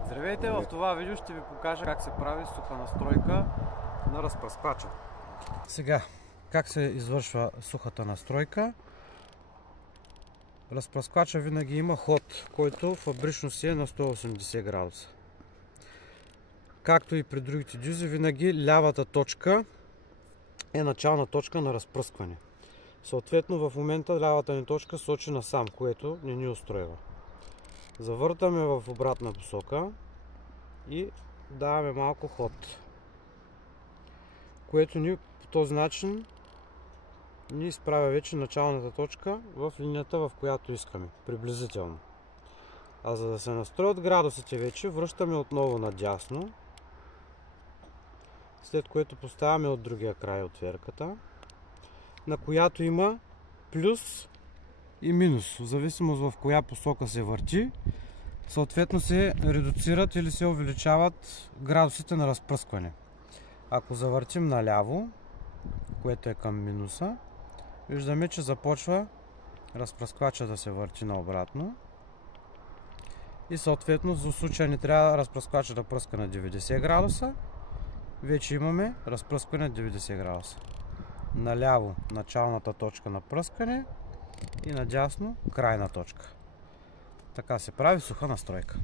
Здравейте, в това видео ще ви покажа как се прави суха настройка на разпръсквача. Сега, как се извършва сухата настройка? Разпръсквача винаги има ход, който фабрично си е на 180 градуса. Както и при другите дюзи, винаги лявата точка е начална точка на разпръскване. Съответно, в момента лявата ни точка сочи насам, което не ни устройва. Завъртаме в обратна посока и даваме малко ход, което ни по този начин ни изправя вече началната точка в линията, в която искаме, приблизително. А за да се настроят градусите вече, връщаме отново надясно, след което поставяме от другия край отверката, на която има плюс и минус, в зависимост в коя посока се върти. Съответно се редуцират или се увеличават градусите на разпръскване. Ако завъртим наляво, което е към минуса, виждаме, че започва разпръсквача да се върти наобратно. И съответно, за случая не трябва разпръсквача да пръска на 90 градуса. Вече имаме разпръскване на 90 градуса. Наляво началната точка на пръскане и надясно крайна точка. Така се прави суха настройка.